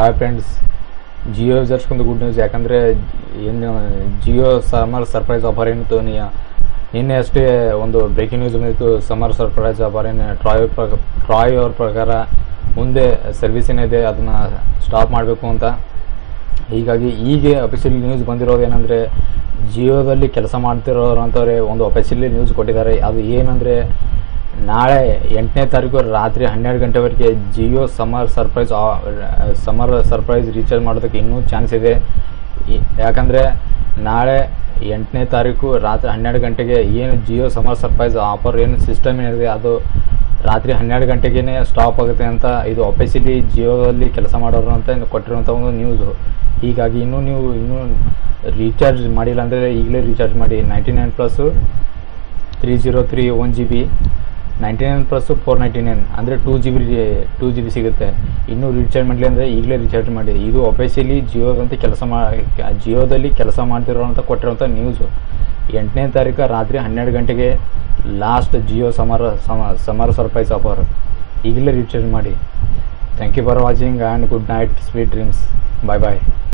Hi friends Jio ಯೂಸರ್ಸ್ಗೊಂದು good news ಯಾಕಂದರೆ ಏನು ಜಿಯೋ ಸಮರ್ ಸರ್ಪ್ರೈಸ್ ಆಫರ್ ಏನಿತ್ತು ನಿನ್ನೆ ಅಷ್ಟೇ ಒಂದು ಬ್ರೇಕಿಂಗ್ ನ್ಯೂಸ್ ಬಂದಿತ್ತು. ಸಮರ್ ಸರ್ಪ್ರೈಸ್ ಆಫರ್ ಏನು ಟ್ರಾಯ್ ಪ್ರ ಟ್ರಾಯ್ ಅವ್ರ ಪ್ರಕಾರ ಮುಂದೆ ಸರ್ವಿಸ್ ಏನಿದೆ ಅದನ್ನು ಸ್ಟಾಪ್ ಮಾಡಬೇಕು ಅಂತ. ಹೀಗಾಗಿ ಈಗ ಅಫಿಷಿಯಲ್ ನ್ಯೂಸ್ ಬಂದಿರೋದು ಏನಂದರೆ ಜಿಯೋದಲ್ಲಿ ಕೆಲಸ ಮಾಡ್ತಿರೋರು ಅಂತವರೇ ಒಂದು ಅಫಿಷಿಯಲಿ ನ್ಯೂಸ್ ಕೊಟ್ಟಿದ್ದಾರೆ. ಅದು ಏನಂದರೆ ನಾಳೆ ಎಂಟನೇ ತಾರೀಕು ರಾತ್ರಿ ಹನ್ನೆರಡು ಗಂಟೆವರೆಗೆ Jio summer surprise summer surprise recharge ಮಾಡೋದಕ್ಕೆ ಇನ್ನೂ ಚಾನ್ಸ್ ಇದೆ. ಯಾಕಂದರೆ ನಾಳೆ ಎಂಟನೇ ತಾರೀಕು ರಾತ್ರಿ ಹನ್ನೆರಡು ಗಂಟೆಗೆ ಏನು ಜಿಯೋ ಸಮರ್ ಸರ್ಪ್ರೈಸ್ ಆಫರ್ ಏನು ಸಿಸ್ಟಮ್ ಏನಿದೆ, ಅದು ರಾತ್ರಿ ಹನ್ನೆರಡು ಗಂಟೆಗೇ ಸ್ಟಾಪ್ ಆಗುತ್ತೆ ಅಂತ ಇದು ಅಫಿಷಿಯಲಿ ಜಿಯೋದಲ್ಲಿ ಕೆಲಸ ಮಾಡೋರು ಅಂತ ಕೊಟ್ಟಿರುವಂಥ ಒಂದು ನ್ಯೂಸು ಹೀಗಾಗಿ ಇನ್ನೂ ನೀವು ಇನ್ನೂ ರೀಚಾರ್ಜ್ ಮಾಡಿಲ್ಲ ಅಂದರೆ ಈಗಲೇ ರೀಚಾರ್ಜ್ ಮಾಡಿ. Ninety nine plus three zero three one G B ninety nine plus four ninety nine ಅಂದರೆ two G B two G B ಸಿಗುತ್ತೆ. ಇನ್ನೂ ರೀಚಾರ್ಜ್ ಮಾಡಲಿ ಅಂದರೆ ಈಗಲೇ ರೀಚಾರ್ಜ್ ಮಾಡಿ. ಇದು ಅಫಿಷಿಯಲಿ ಜಿಯೋದಂತೆ ಕೆಲಸ ಮಾ, ಜಿಯೋದಲ್ಲಿ ಕೆಲಸ ಮಾಡ್ತಿರೋಂಥ ಕೊಟ್ಟಿರೋಂಥ ನ್ಯೂಸು ಎಂಟನೇ ತಾರೀಕು ರಾತ್ರಿ ಹನ್ನೆರಡು ಗಂಟೆಗೆ ಲಾಸ್ಟ್ ಜಿಯೋ ಸಮರ, ಸಮ, ಸಮರ ಸರ್ಪ್ರೈಸ್ ಆಫರ್ ಈಗಲೇ ರೀಚಾರ್ಜ್ ಮಾಡಿ. Thank you for watching and good night sweet dreams bye bye